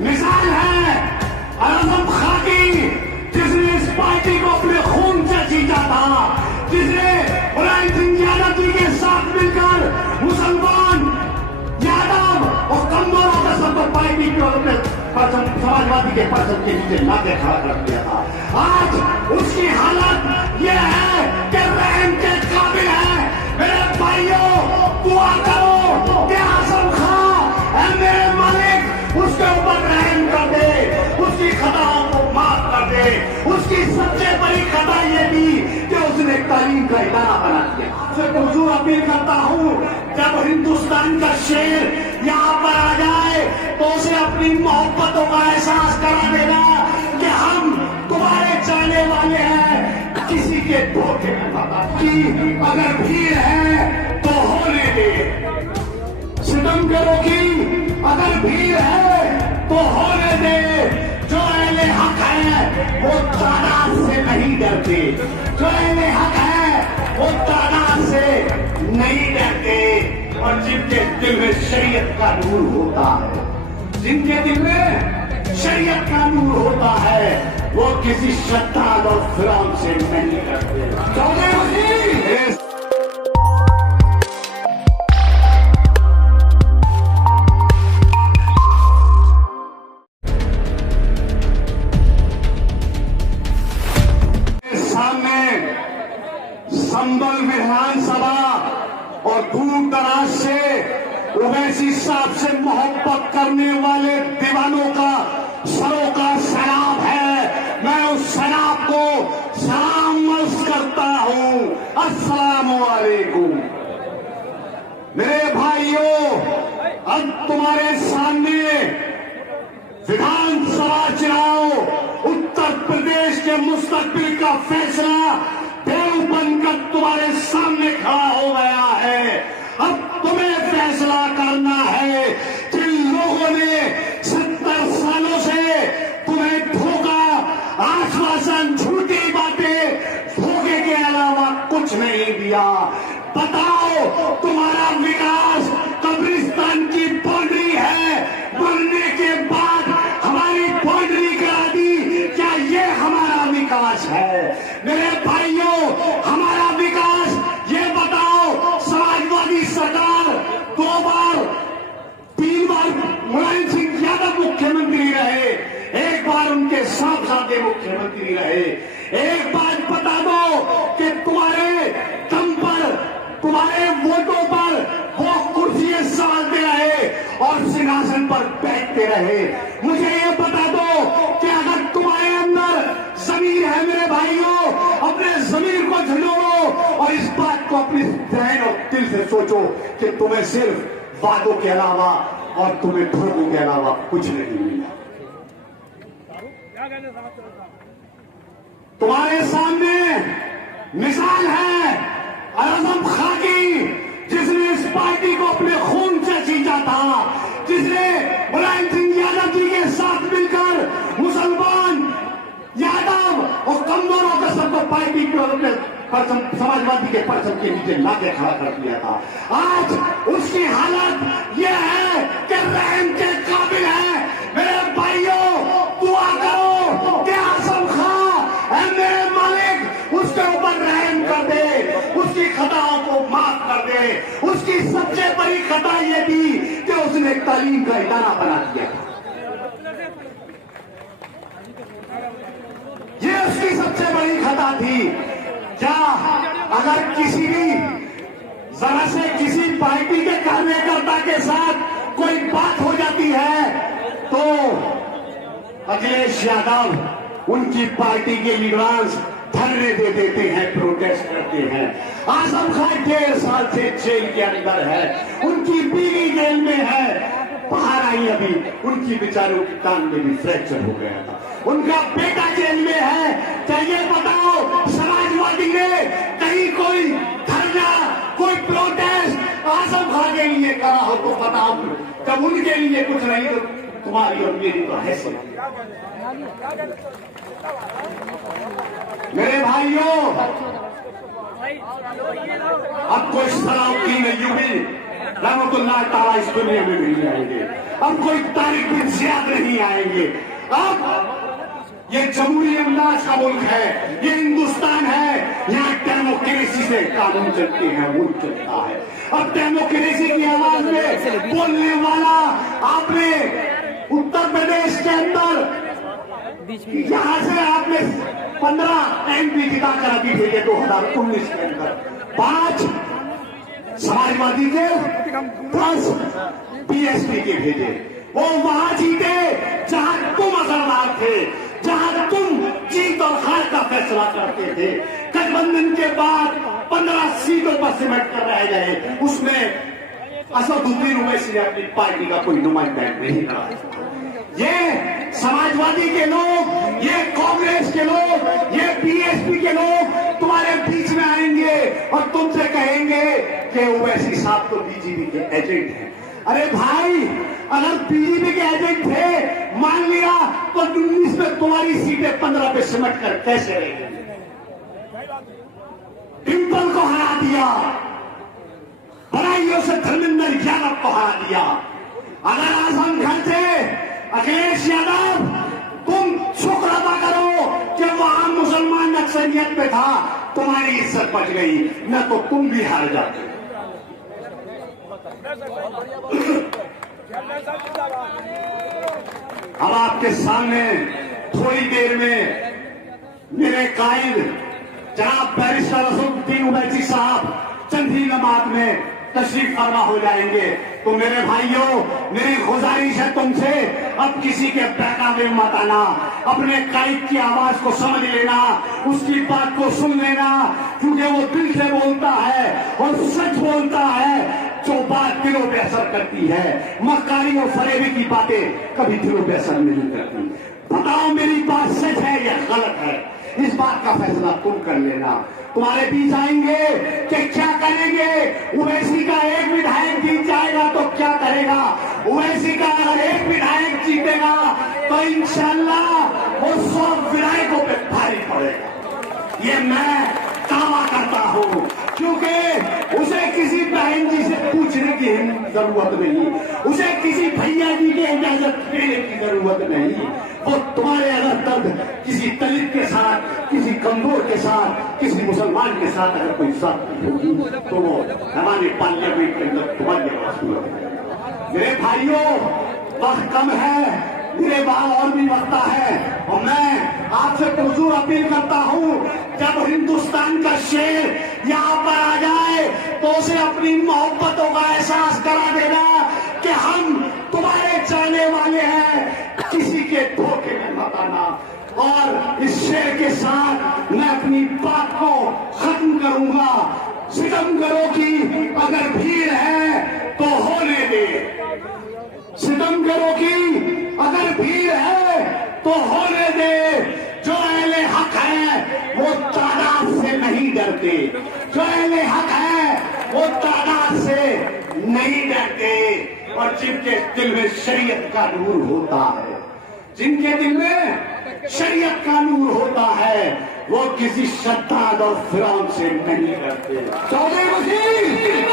मिसाल है आजम खां की, जिसने इस पार्टी को अपने खून से जीता था, जिसने मुलायम सिंह यादव जी के साथ मिलकर मुसलमान, यादव और कमजोरों के सब पार्टी को अपने समाजवादी के परचम के नीचे लाके खड़ा कर दिया था। आज उसकी हालत यह है कि रहम के काबिल है। मेरे भाइयों, दुआ करो कि आजम खां मेरे मालिक उसके ऊपर रहम कर दे, उसकी खताओं को माफ कर दे। उसकी सबसे बड़ी खता यह थी कि उसने तालीम का इदारा बना दिया। आपसे हुजूर अपील करता हूं, जब हिंदुस्तान का शेर यहाँ पर आ जाए तो उसे अपनी मोहब्बतों का एहसास करा देना कि हम तुम्हारे चाहने वाले हैं, किसी के धोखे में मत कि अगर भीड़ है तो होने दे, सितम करो कि अगर भीड़ है तो होने दे। जो अहले हक है वो तादाद से नहीं डरते, जो अहले हक है वो तादाद से नहीं डरते। और जिनके दिल में शरीयत का नूर होता है, जिनके दिल में शरीयत का नूर होता है, वो किसी शैतान और फिरौन से नहीं डरते। संभल विधानसभा और दूर दराज से ओवैसी साहब से मोहब्बत करने वाले दीवानों का सरों का सैलाब है। मैं उस सैलाब को सलाम अर्ज करता हूं। अस्सलाम वालेकुम। मेरे भाइयों, अब तुम्हारे सामने विधानसभा चुनाव, उत्तर प्रदेश के मुस्तकबिल का फैसला देव बनकर तुम्हारे सामने खड़ा हो गया है। अब तुम्हें फैसला करना है। जिन लोगों ने 70 सालों से तुम्हें धोखा, आश्वासन, झूठी बातें, धोखे के अलावा कुछ नहीं दिया, बताओ तुम्हारा विकास कब्रिस्तान की बाउंड्री है, बनने के बाद हमारी बाउंड्री करा दी, क्या ये हमारा विकास है? मेरे भाइयों, हमारा विकास ये बताओ। समाजवादी सरकार 2 बार 3 बार मुलायम सिंह यादव मुख्यमंत्री रहे, 1 बार उनके साहबजादे मुख्यमंत्री रहे। एक बात बता दो कि तुम्हारे दम पर, तुम्हारे वोटों पर वो कुर्सियां संभालते रहे और सिंहासन पर बैठते रहे। मुझे ये बता दो कि अगर तुम्हारे अंदर जमीर है मेरे भाइयों, अपने जमीर को झुलाओ और इस बात को अपने ज़हन और दिल से सोचो कि तुम्हें सिर्फ वादों के अलावा और तुम्हें धोखों के अलावा कुछ नहीं मिला। तुम्हारे सामने मिसाल है आजम खां की, जिसने इस पार्टी को अपने खून से जीता था, जिसने मुलायम सिंह यादव जी के साथ मिलकर मुसलमान, यादव और कमजोरों के सबको पार्टी को अपने समाजवादी के परचम के नीचे लाके खड़ा कर दिया था। आज उसकी हालत यह है कि रहम के काबिल है। मेरे भाइयों, दुआ करो कि आजम खां मेरे मालिक उसके ऊपर रहम कर दे, उसकी खताओं को माफ कर दे। उसकी सबसे बड़ी खता यह थी कि उसने तालीम का इदारा बना दिया था। ये उसकी सबसे बड़ी खता थी। क्या अगर किसी भी जरा से किसी पार्टी के कार्यकर्ता के साथ कोई बात हो जाती है तो अखिलेश यादव उनकी पार्टी के लीडर्स धरने दे देते हैं, प्रोटेस्ट करते हैं। आजम खां 1.5 साल से जेल के अंदर है, उनकी बीवी जेल में है, बाहर आई अभी, उनकी बेचारों की टांग में भी फ्रैक्चर हो गया था, उनका बेटा जेल में है। चाहिए बताओ, समाजवादी ने कहीं कोई धरना, कोई प्रोटेस्ट आजम खां के लिए करा हो तो बताओ। जब उनके लिए कुछ नहीं तो तुम्हारी और मेरी तो हैसियत। मेरे भाइयों, अब कोई सलाउद्दीन अय्यूबी रहमतुल्लाह ताला इस दुनिया में नहीं आएंगे। अब कोई तारिक बिन ज़ियाद नहीं आएंगे। अब ये जमहूरी अंदाज का मुल्क है, ये हिंदुस्तान है, यहाँ डेमोक्रेसी से कानून चलते हैं, मुल्क चलता है। अब डेमोक्रेसी की आवाज में बोलने वाला आपने उत्तर प्रदेश के अंदर यहाँ से आपने 15 MP जिता कर अभी भेजे 2019 के अंदर, 5 समाजवादी के, 10 BSP के भेजे। वो वहां जीते जहां तुम असरदार थे, जहां तुम जीत और हार का फैसला करते थे। गठबंधन के बाद 15 सीटों पर सिमट कर रह गए, उसमें असदुद्दीन ओवैसी ने अपनी पार्टी का कोई नुमाइंदा नहीं रहा। ये समाजवादी के लोग, ये कांग्रेस के लोग, ये BSP के लोग तुम्हारे बीच में आएंगे और तुमसे कहेंगे कि ओवैसी साहब तो बीजेपी के एजेंट हैं। अरे भाई, अगर बीजेपी के एजेंट थे, मान लिया, तो 19 में तुम्हारी सीटें 15 पे सिमट कर कैसे रहेगी? डिम्पल को हरा दिया, बड़ाइयों से धर्मेंद्र यादव को हरा दिया। अगर आजम घर से अखिलेश यादव, तुम शुक्र अदा करो कि वहां मुसलमान अक्सरियत में था, तुम्हारी इज्जत बच गई, न तो तुम भी हार जाते। अब आपके सामने थोड़ी देर में मेरे कायद जनाब बैरिस्टर असदुद्दीन ओवैसी साहब चंद ही लम्हात में तशरीफ फरमा हो जाएंगे। तो मेरे भाइयों, मेरी गुजारिश है तुमसे, अब किसी के बहकावे में मत आना, अपने कायद की आवाज को समझ लेना, उसकी बात को सुन लेना, क्योंकि वो दिल से बोलता है और सच बोलता है। जो बात दिलों पे असर करती है, मक्कारी और फरेबी की बातें कभी दिलों पे असर नहीं करती। बताओ मेरी बात सच है या गलत है, इस बात का फैसला तुम कर लेना। तुम्हारे बीच आएंगे कि क्या करेंगे? ओवैसी का एक विधायक जीत जाएगा तो क्या करेगा? ओवैसी का अगर एक विधायक जीतेगा तो इंशाल्लाह वो 100 विधायकों पे भारी पड़ेगा। ये मैं दावा करता हूं, क्योंकि उसे किसी बहन जी से पूछने की जरूरत नहीं, उसे किसी भैया जी की इजाजत लेने की जरूरत नहीं। वो तुम्हारे अगर दर्द किसी दलित के साथ, किसी कमजोर के साथ, किसी मुसलमान के साथ अगर कोई साथ होगी तो वो हमारे पार्लियामेंट के अंदर तुम्हारी आवाज सुनेगा। मेरे भाइयों, वक्त कम है, मेरे बाद और भी वक्त है, और मैं आपसे पुरजोर अपील करता हूं, जब हिंदुस्तान का शेर यहाँ पर आ जाए तो उसे अपनी मोहब्बतों का एहसास करा देना कि हम तुम्हारे चाहने वाले हैं, किसी के धोखे में मत आना। और इस शेर के साथ मैं अपनी बात को खत्म करूंगा। सितम करो कि अगर भीड़ है तो होने दे, सितम करो कि अगर भीड़ है तो होने दे। जो अहले हक है वो तादाद से नहीं डरते, जो अहले हक है वो तादाद से नहीं डरते। और जिनके दिल में शरीयत का नूर होता है, जिनके दिल में शरीयत का नूर होता है, वो किसी शद्दाद और फिरौन से नहीं डरते। चौधरी वसीम